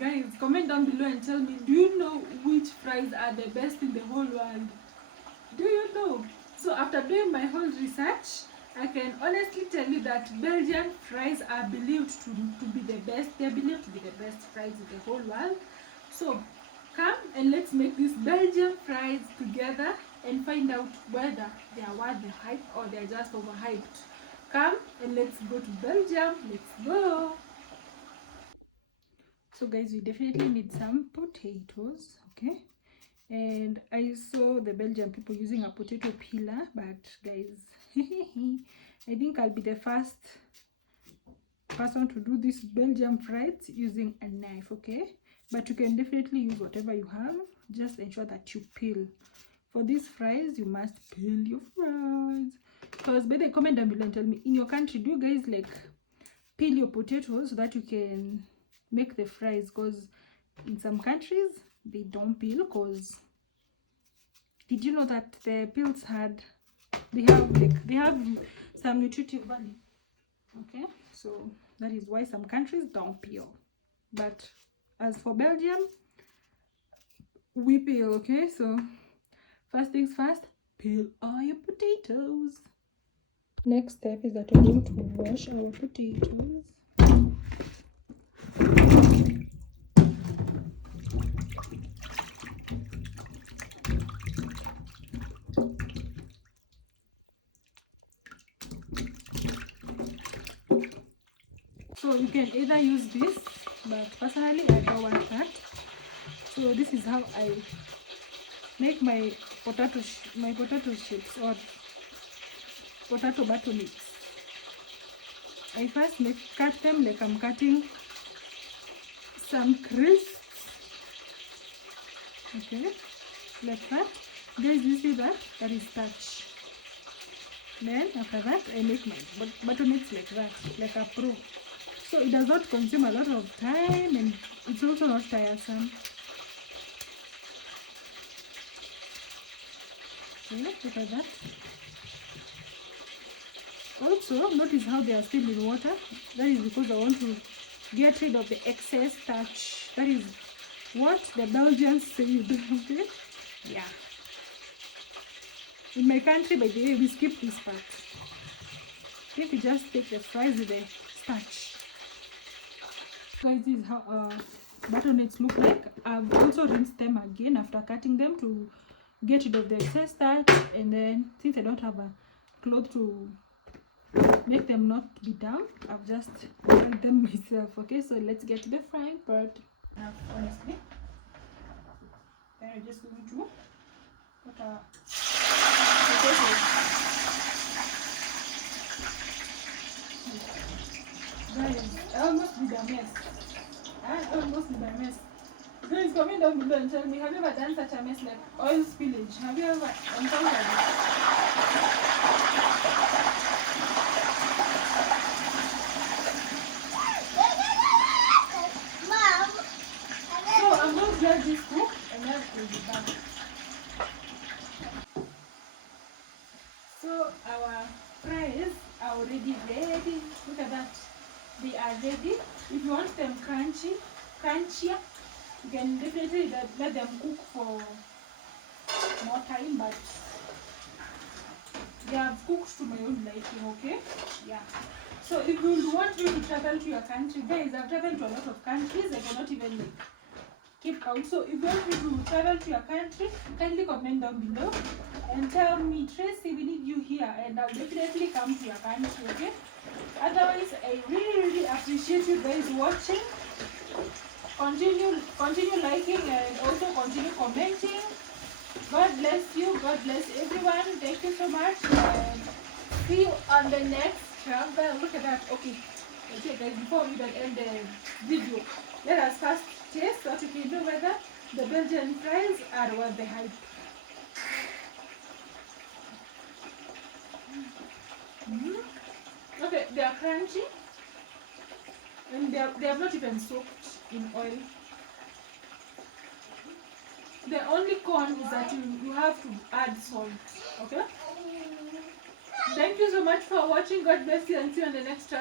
Guys, comment down below and tell me, do you know which fries are the best in the whole world? Do you know? So after doing my whole research, I can honestly tell you that Belgian fries are believed to be the best. They're believed to be the best fries in the whole world. So come and let's make these Belgian fries together and find out whether they are worth the hype or they're just overhyped. Come and let's go to Belgium. Let's go. So guys, we definitely need some potatoes, okay? And I saw the Belgian people using a potato peeler, but guys, I think I'll be the first person to do this Belgian fries using a knife, okay? But you can definitely use whatever you have. Just ensure that you peel. For these fries, you must peel your fries. Because by the comment down below and tell me, in your country, do you guys like peel your potatoes so that you can make the fries? Because in some countries, they don't peel. Because did you know that the peels they have some nutritive value? Okay, so that is why some countries don't peel. But as for Belgium, we peel, okay? So first things first, peel all your potatoes. Next step is that we're going to wash our potatoes. So you can either use this, but personally I don't want that. So this is how I make my potato chips or potato battle. I first cut them like I'm cutting some crisps. Okay, like that. Guys, you see that? That is starch. Then after that, I make my batonnets like that, like a pro. So it does not consume a lot of time and it's also not tiresome. Okay, look at that. Also, notice how they are still in water. That is because I want to get rid of the excess starch. That is what the Belgians said. Okay? Yeah. In my country, by the way, we skip this part. If you just take the fries with the starch. Guys, this is how batonnets look like. I've also rinsed them again after cutting them to get rid of the excess starch. And then, since I don't have a cloth to make them not be damp, I've just dried them myself. Okay, so let's get to the frying part. Honestly, then I'm just going to put a potato. Guys, I almost did a mess. Guys, comment down below and tell me, have you ever done such a mess like oil spillage? Have you ever encountered it? Let this cook and then we'll be back. So our fries are already ready. Look at that. They are ready. If you want them crunchier, you can definitely let them cook for more time, but they have cooked to my own liking, okay? Yeah. So if you want me to travel to your country, guys, I've traveled to a lot of countries. I cannot even keep out. So if you want me to travel to your country, kindly comment down below and tell me, Tracy, we need you here, and I'll definitely come to your country, okay? Otherwise, I really appreciate you guys watching. Continue liking and also continue commenting. God bless you. God bless everyone. Thank you so much. And see you on the next travel. Look at that. Okay, guys, before we end the video, let us first taste so that we can know whether the Belgian fries are worth the hype. Okay, they are crunchy and they have not even soaked in oil. The only con is that you have to add salt. Okay? Thank you so much for watching. God bless you and see you on the next travel.